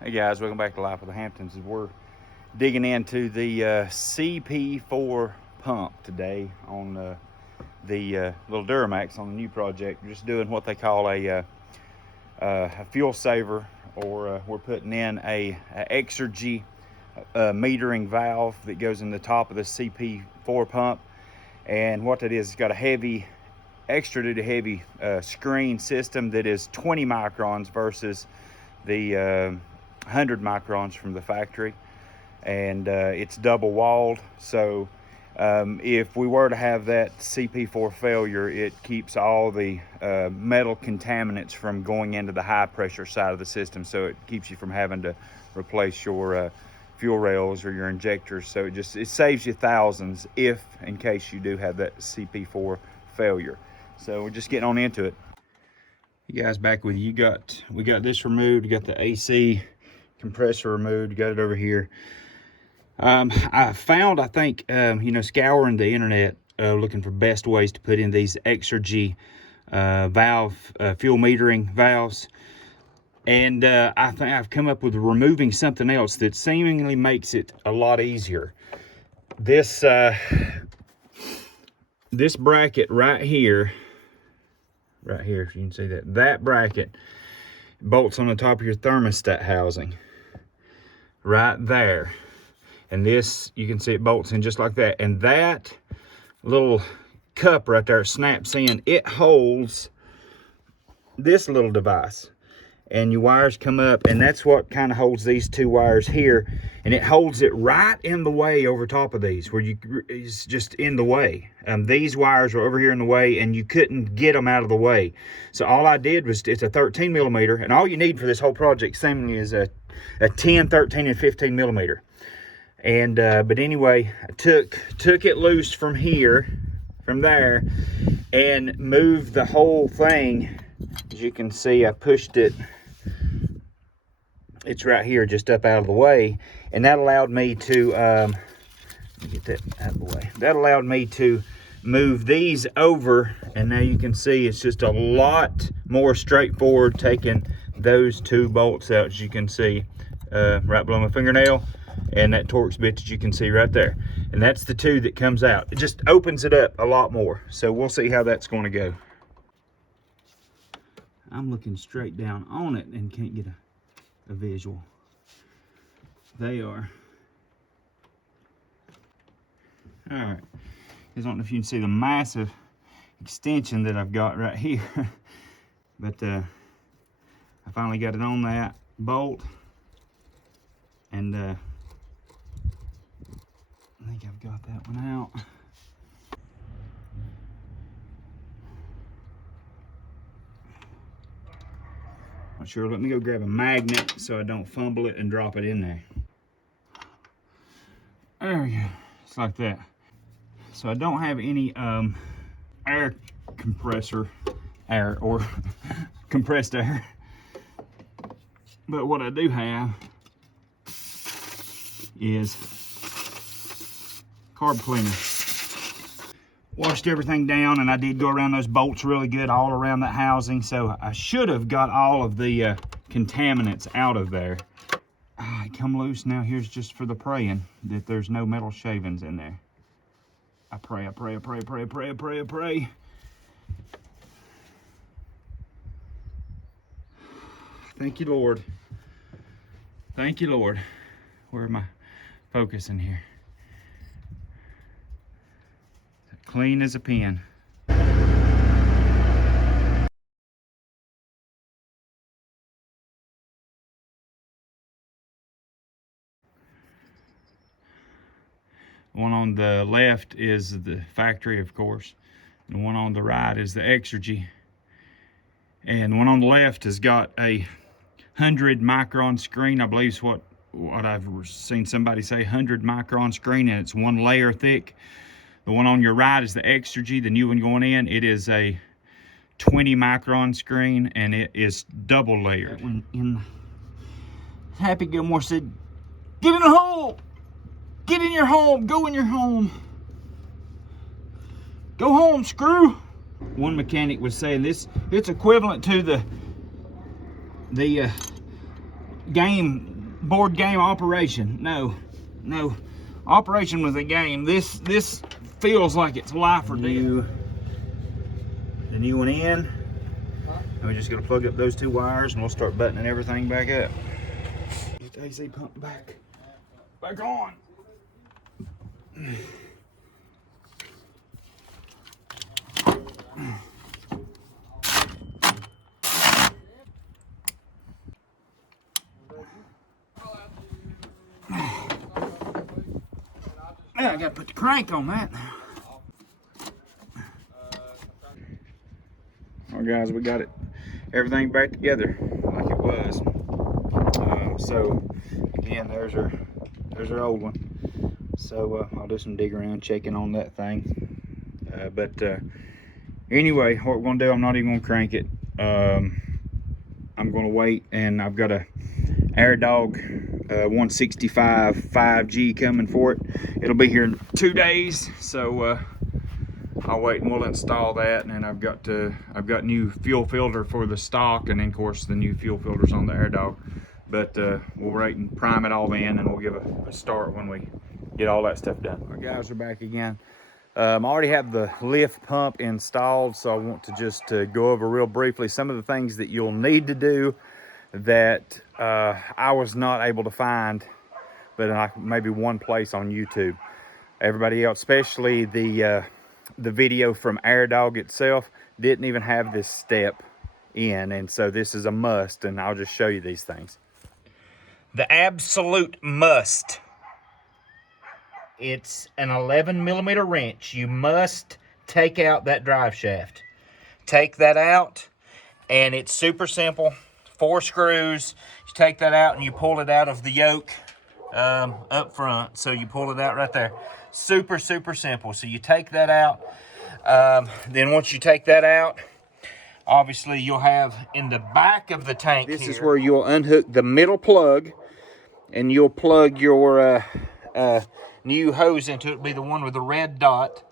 Hey guys, welcome back to Life of the Hamptons. We're digging into the CP4 pump today on the little Duramax on the new project. We're just doing what they call a fuel saver, or we're putting in a Exergy metering valve that goes in the top of the CP4 pump. And what that is, it's got a heavy, extra duty heavy screen system that is 20 microns versus the 100 microns from the factory, and it's double walled, so if we were to have that CP4 failure, it keeps all the metal contaminants from going into the high pressure side of the system, so it keeps you from having to replace your fuel rails or your injectors. So it saves you thousands if in case you do have that CP4 failure. So we're just getting on into it. You guys, back with you. We got this removed. We got the AC compressor removed. Got it over here. I found, I think, scouring the internet, looking for best ways to put in these Exergy fuel metering valves, and I think I've come up with removing something else that seemingly makes it a lot easier. This bracket right here, if you can see that bracket bolts on the top of your thermostat housing right there, and this, you can see it bolts in just like that, and that little cup right there snaps in. It holds this little device, and your wires come up, and that's what kind of holds these two wires here, and it holds it right in the way over top of these, where it's just in the way. These wires were over here in the way, and you couldn't get them out of the way. So all I did was, it's a 13 millimeter, and all you need for this whole project seemingly is a 10, 13, and 15 millimeter. And but anyway, I took it loose from there, and moved the whole thing. As you can see, I pushed it. It's right here, just up out of the way, and that allowed me to let me get that out of the way. That allowed me to move these over, and now you can see it's just a lot more straightforward taking those two bolts out, as you can see right below my fingernail, and that Torx bit that you can see right there, and that's the two that comes out. It just opens it up a lot more, so we'll see how that's going to go. I'm looking straight down on it and can't get a visual. They are. All right, I don't know if you can see the massive extension that I've got right here, but I finally got it on that bolt, and I think I've got that one out. Not sure. Let me go grab a magnet so I don't fumble it and drop it in there. There we go. It's like that. So I don't have any air compressor air or compressed air, but what I do have is carb cleaner. Washed everything down, and I did go around those bolts really good all around that housing, so I should have got all of the contaminants out of there. It come loose now. Here's just for the praying that there's no metal shavings in there. I pray. Thank you, Lord. Thank you, Lord. Where am I focusing here? Clean as a pin. The one on the left is the factory, of course. And the one on the right is the Exergy. And the one on the left has got a 100 micron screen. I believe is what I've seen somebody say, 100 micron screen, and it's one layer thick. The one on your right is the Exergy, the new one going in. It is a 20 micron screen, and it is double layered. Happy Gilmore said, "Get in the hole! Get in your home! Go in your home! Go home, screw!" One mechanic was saying this, it's equivalent to the board game operation. No, operation was a game. This feels like it's life or death. The new one in. And we're just gonna plug up those 2 wires and we'll start buttoning everything back up. Get the AC pump back on. Yeah, I gotta put the crank on that now. All right, guys, we got everything back together like it was. So again, there's our old one. So I'll do some dig around checking on that thing. Anyway, what we're gonna do, I'm not even gonna crank it. I'm gonna wait, and I've got a AirDog 165 5G coming for it. It'll be here in 2 days, so I'll wait and we'll install that. And then I've got new fuel filter for the stock, and then of course the new fuel filters on the AirDog. But we'll wait and prime it all in, and we'll give a start when we get all that stuff done. Our guys are back again. I already have the lift pump installed, so I want to just go over real briefly some of the things that you'll need to do that I was not able to find, but maybe one place on YouTube. Everybody else, especially the video from AirDog itself, didn't even have this step in, and so this is a must, and I'll just show you these things. The absolute must. It's an 11mm wrench. You must take out that drive shaft. Take that out, and it's super simple. 4 screws. You take that out and you pull it out of the yoke up front. So you pull it out right there. Super simple. So you take that out. Then once you take that out, obviously you'll have in the back of the tank this is where you'll unhook the middle plug, and you'll plug your new hose into it. It'll be the one with the red dot.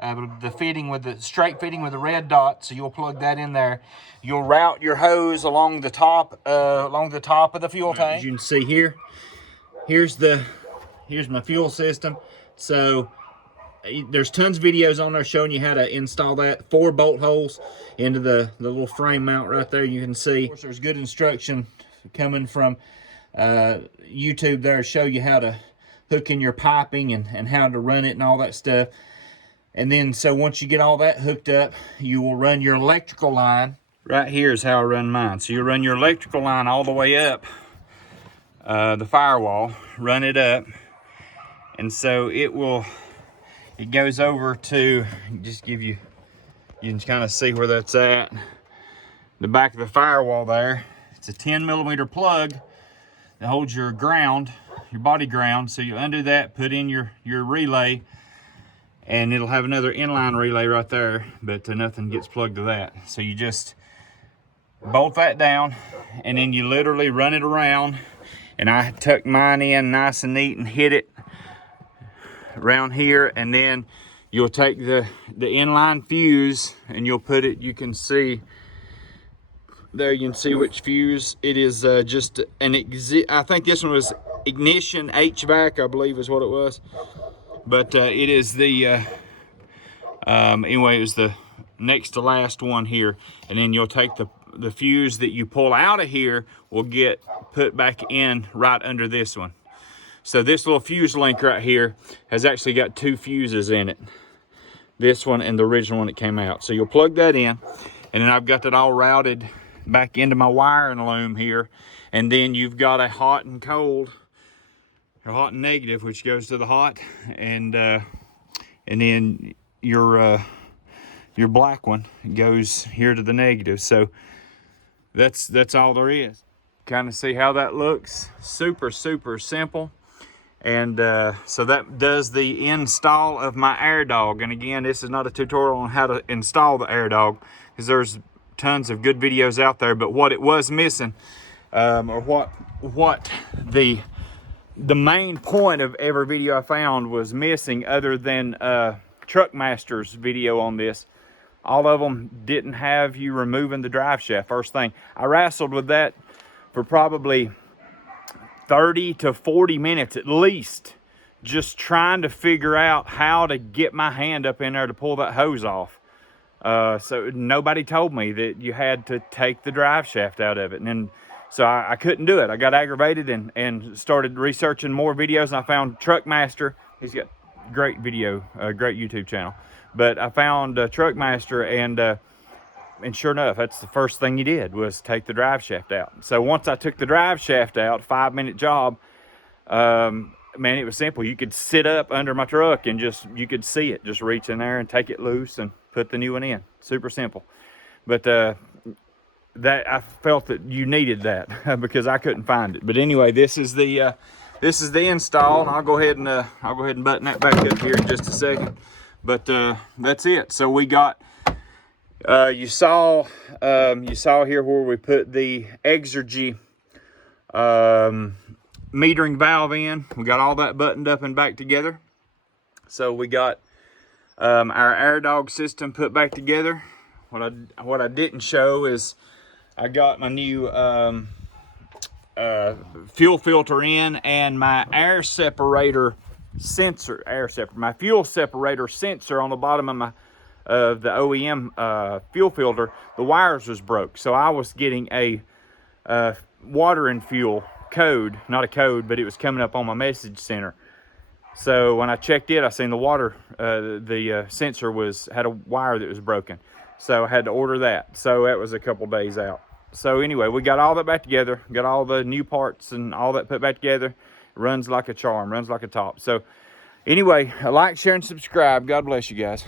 The fitting with the straight fitting with the red dot, so you'll plug that in there. You'll route your hose along the top of the fuel tank. As you can see here, here's my fuel system. So there's tons of videos on there showing you how to install that. 4 bolt holes into the little frame mount right there. You can see. Of course, there's good instruction coming from YouTube there to show you how to hook in your piping and how to run it and all that stuff. And then, so once you get all that hooked up, you will run your electrical line. Right here is how I run mine. So you run your electrical line all the way up the firewall, run it up. And so it goes over to, just give you can kind of see where that's at. The back of the firewall there, it's a 10mm plug that holds your ground, your body ground. So you undo that, put in your relay, and it'll have another inline relay right there, but nothing gets plugged to that. So you just bolt that down, and then you literally run it around. And I tucked mine in nice and neat and hit it around here, and then you'll take the inline fuse and you'll put it, you can see there, you can see which fuse it is. Just an I think this one was ignition HVAC, I believe is what it was. But it is the anyway, it was the next to last one here. And then you'll take the fuse that you pull out of here will get put back in right under this one. So this little fuse link right here has actually got 2 fuses in it. This one and the original one that came out. So you'll plug that in, and then I've got that all routed back into my wiring loom here. And then you've got a hot and cold, or hot and negative, which goes to the hot, and then your black one goes here to the negative. So that's all there is. Kind of see how that looks. Super simple. And so that does the install of my AirDog. And again, this is not a tutorial on how to install the AirDog, because there's tons of good videos out there. But what it was missing, or what the main point of every video I found was missing, other than Truckmaster's video on this, all of them didn't have you removing the drive shaft first thing. I wrestled with that for probably 30 to 40 minutes at least just trying to figure out how to get my hand up in there to pull that hose off. So nobody told me that you had to take the drive shaft out of it. And then, so I couldn't do it. I got aggravated and started researching more videos, and I found Truckmaster. He's got great video, great YouTube channel. But I found Truckmaster, and sure enough, that's the first thing he did was take the drive shaft out. So once I took the drive shaft out, 5-minute job, man, it was simple. You could sit up under my truck and you could see it. Just reach in there and take it loose and put the new one in. Super simple. But that I felt that you needed that because I couldn't find it. But anyway, this is the install, and I'll go ahead and button that back up here in just a second. But that's it. So we got you saw here where we put the Exergy metering valve in. We got all that buttoned up and back together. So we got our AirDog system put back together. What I didn't show is I got my new fuel filter in, and my air separator sensor, my fuel separator sensor on the bottom of my the OEM fuel filter, the wires was broke. So I was getting a water and fuel code, not a code, but it was coming up on my message center. So when I checked it, I seen the water, the sensor had a wire that was broken. So I had to order that. So that was a couple days out. So anyway, we got all that back together, got all the new parts and all that put back together. It runs like a charm, runs like a top. So anyway, like, share, and subscribe. God bless you guys.